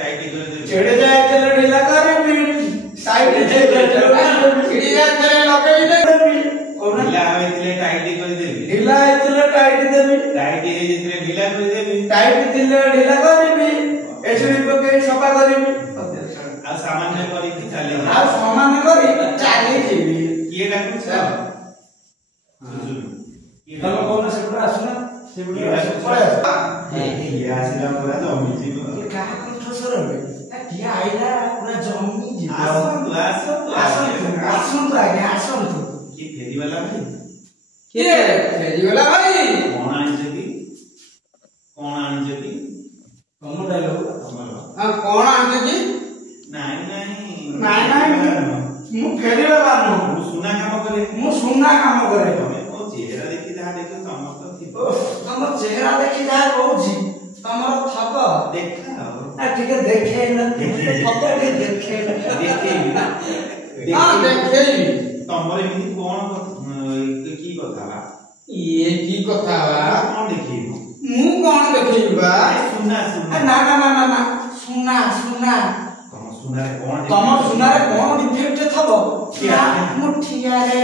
tight कर दे छेड़े जाए चले ढीला करे भी साइड से छेड़ी जाए चले लगे दे भी ढीला हवे तिले टाइट कर दे ढीला इतले टाइट दे भी टाइट हे जितले ढीला कर दे टाइट तिले ढीला करे भी एसडी पके सफा करे भी आ सामान्य करी कि चले आ समान करी चाली जीवी किए डाकू छ तम कोन से पूरा आसना से पूरा ये आसिला पूरा जमी जीव का कंठ सर रे किया आइला पूरा जमी जीव आसन तो आगे आसन तो कि फेरी वाला भाई के फेरी वाला भाई कोन आनजे की कम डायलॉग हमर हां कोन आनजे की नहीं मु फेरी वाला नो सुना काम करे हमें ओ चेहरा देखि जा देखो समस्त थिबो तम चेहरा देखि जा कहूची तमर थप देखा आ ठीक है देखे ना थप के देखे हां देखे तमरे एमि कोन की कथा बा ये की कथा बा कोन देखि मु कोन देखिबा सुना ना सुना तम सुनारे कोन डिफेक्ट थबो मु ठियारे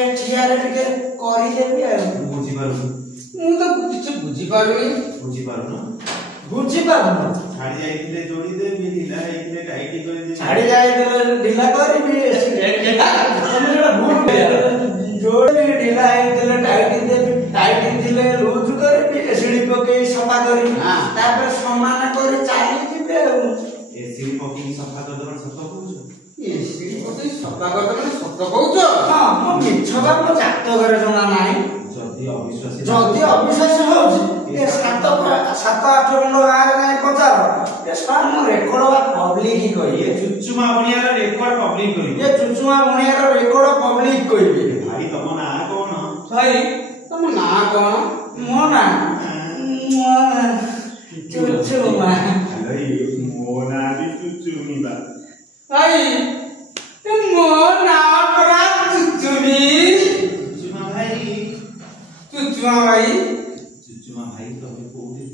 टिके करि देबी आ बुझी पारु मु तो किछ बुझी पारुनी छाड़ी जाइले जोड़ी दे भी ढीला इतने टाइट कर दे छाड़ी जाए ढीला करबी जोड़ी ढीला है टाइट दिले लूज करबी एसिडी पके सफा करी तापर समान करे चाली जिबे एसिडी पके सफा कर दो सत कहू एसिडी पके सफा कर दो सत कहू हां मो मिछबा मो जात घरे जणा नाही जदी अविश्वास होउची ए 7-8 लोग आ नहीं पचार ये साम रेकॉर्ड बा पब्लिक ही कही ये चुचुमा बुनिया रे रेकॉर्ड पब्लिक करी ये चुचुमा बुनिया रे रेकॉर्ड पब्लिक कही भाई तम ना कोन भाई तम ना कोन मो ना चुचुमा अरे मो ना भी चुचुमी बा भाई मो ना परा चुचुमी चुचुमा भाई तमे कोठी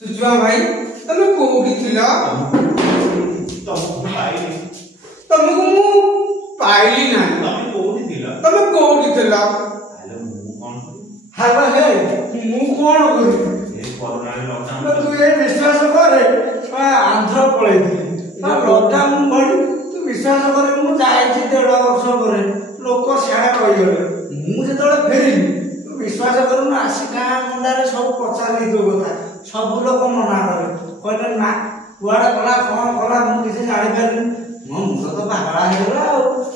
चुचुमा भाई तमे कोठी थिला तमको तमको मु पाइली ना तमे कोठी हेलो थिला मु हे मु कोन करी ए कोरोना रे लॉकडाउन तू ए विश्वास करे आंध्र पळै थी लॉकडाउन बढी तू विश्वास करे मु जाई छी 1.5 वर्ष करे लोक सेडा कहि गले मु जेतले फेरी तू विश्वास करू ना आसी गां मुंडारे सब पचाली दो कथा सब लोक मना करे कहले ना कुआडा कला कोन कला मु किसी जानि पारनी मो मुंड तो पागला हेला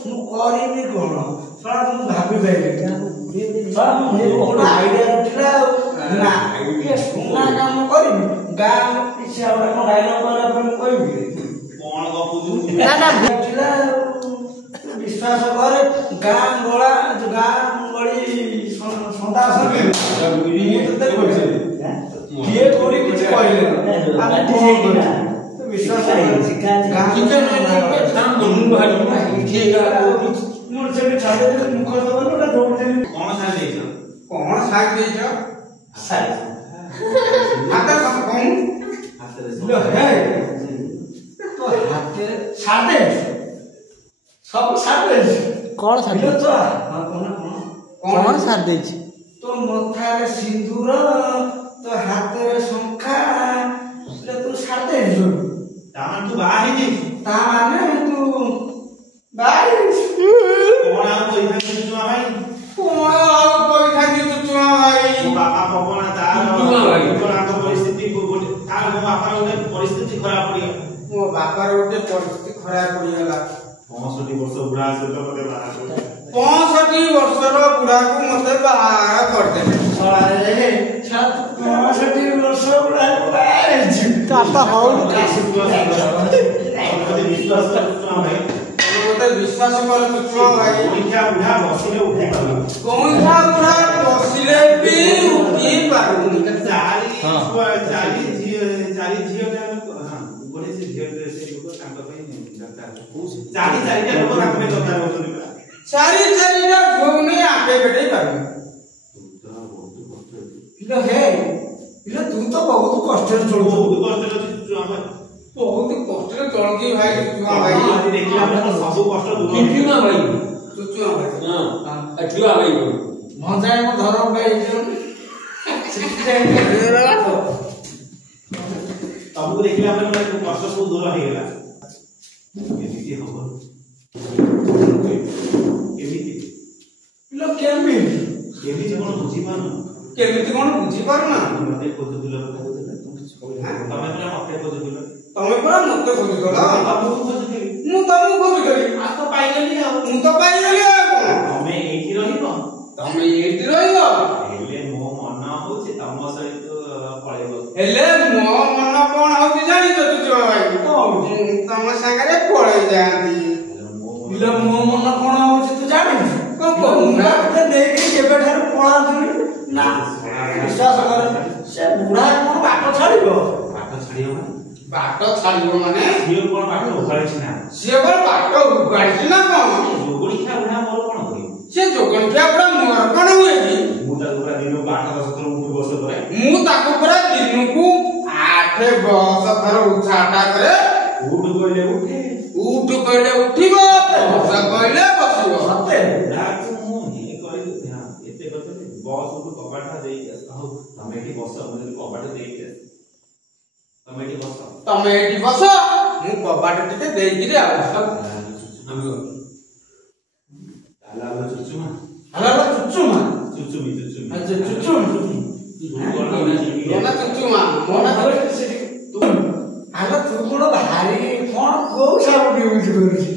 मु करिबी कोन सारा मु भाबी बैठे सब मु कोन आईडिया उठला ना ये सुना काम करिबी गां पिछे आउडा को डायलॉग वाला पर मु कहिबी कोन गपुजु ना बैठला विश्वास करे गां गोळा जो गां गळी संदा सके मु तते कहछि ये थोड़ी कुछ कहले आ ठीक है तो विश्वास है गां के काम दोनों भाई ठीक है मोर से छाड़े मुख तो ना दौड़ दे कोन साल देछ कौन साथ देछ साथ हाथ कौन हाथ रे लो है तो हाथ साथे सब साथे कौन साथ तो कौन साथ दे तो मथारे सिंदूर तो हाथ रे शंखा ले तू साथे जो तान तू बाही दे ता माने तू बाई कोन आ कोई था चुचुमा भाई कोई खादी चुचुमा भाई बापा पवना तार कोना तो परिस्थिति को तार मो बापा रे परिस्थिति खराब पड़ी मो बापा रे ओटे परिस्थिति खराब पड़ी गला 65 वर्ष बुढ़ा से तो मते बाहर 65 वर्षर बुढ़ा को मते बाहर कर दे साला रे 65 वर्ष बुढ़ा को ताता हो विश्वास कर चुचुमा भाई मते विश्वास कर चुचुमा भाई परीक्षा बुढ़ा बसिले उठे पारो कौन सा बुढ़ा बसिले भी उठी पारुनी चाली झियो हां गोले से झियो से लोक तांका पई दरकार चाली चालीटा लोक तांका पई दरकार होतनी सारी ना भूमि आके बैठे पारुनी तो हे इले तू तो बहुत कष्ट चलतो बहुत कष्ट चलतो बहुत कष्ट चलती भाई चुचुआ भाई आज देखिला हम सब कष्ट दूर चुचुआ भाई चुचुआ भाई हां चुचुआ भाई मजाए मो धरम भाई तबु देखिला हम कष्ट सब दूर हो गेला एमिति हबो एमिति लो केमी एमिति कोन बुझी पानु केमिति कोन बुझी पारु ना मते खोजुदिलो तमे पूरा मते खोजुदिलो तमे पूरा मते खोजुदला तमु खोजुदिली मु तमु खोजुदली आ तो पाइगली आ मु तो पाइगली आ तमे एठी रहिबो तमे एठी रहिबो हेले मो मन होछि तम सहित पळेबो हेले मो मन कोन होछि जानि तो चुचुआ भाई तम संगरे पळै जांती इलो मो मन कोन होछि तू जानि को मुंडा ते देखे केबे ठार पळा दुनी ना विश्वास कर से बुढ़ा कोन बाटो छाड़िबो बाटो छाड़ियो माने सियो कोन बाटो उगाळिछि ना सियो कोन बाटो उगाळिछि ना कोन जोगुणी खा बुढ़ा मोर कोन होई से जोगुणी खा बुढ़ा मोर कोन होई मु ता पूरा दिन 8 10 थर मु बस करे मु ताको पूरा दिन को 8 10 थर उठाटा करे उठ कहले उठिबो बस कहले बसिबो सते रात मु हे करे ध्यान एते करते बस को कबाटा देई हो तमे एठी बस मु कबाटा देई तमे एठी बस मु कबाटा टिके देई दिरे आ हम आला चुचुमा चुचुमी अच्छा चुचुमी मोना चुचुमा मोना आला तू कोन भारी कोन को सब यूज करूछी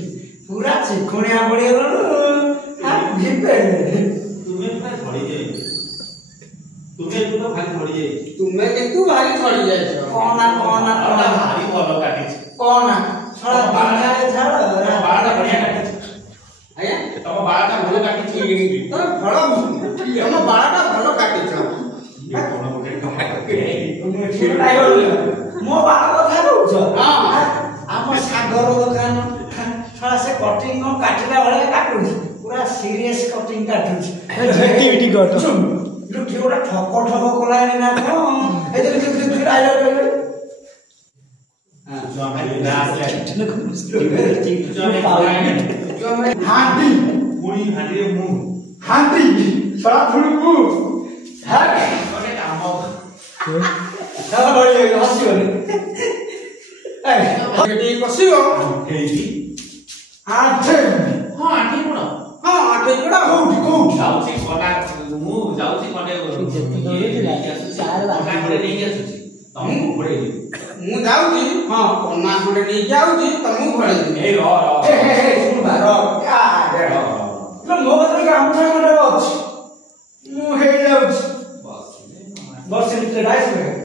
पूरा चिखणिया पड़ी गलो आ भिपे तुमे पूरा झड़ी जाई तुमे तो भारी झड़ी जाई तुमे किंतु भारी झड़ी जाई कोना भारी भलो काटी कोना छोड़ा बाड़ा झाड़ बाड़ा बढ़िया काटी आया तम बाड़ा भलो काटी तो भलो हम बाड़ा भलो काटी छ ये कोन गोटे मो बाड़ा कथा कहउछ हां हम सागर दुकान छोड़ा से कटिंग को काटिला वाला काटुछ पूरा सीरियस कटिंग काटुछ एक्टिविटी कट लु किओटा ठक कोलानी ना को ए जे आइलो जो भाई दास हांडी मुड़ी हांडी मु हांडी सड़ा फुड़कू हां कोने काम चलो बड़ी हसी बनी ए बेटी कसियो हेई आठे हां आंटी कोन हां आठे कोडा होउठी जाउची कोना मु जाउची कोने कोना कोने नहीं आसुची तम घोड़े मु जाउची हां कोना कोडे नहीं जाउची तमु घोड़े ए रो ए सुन बारो क्या लो मो बदल काम था कोडे अछि मु हे जाउची बस से डाइस में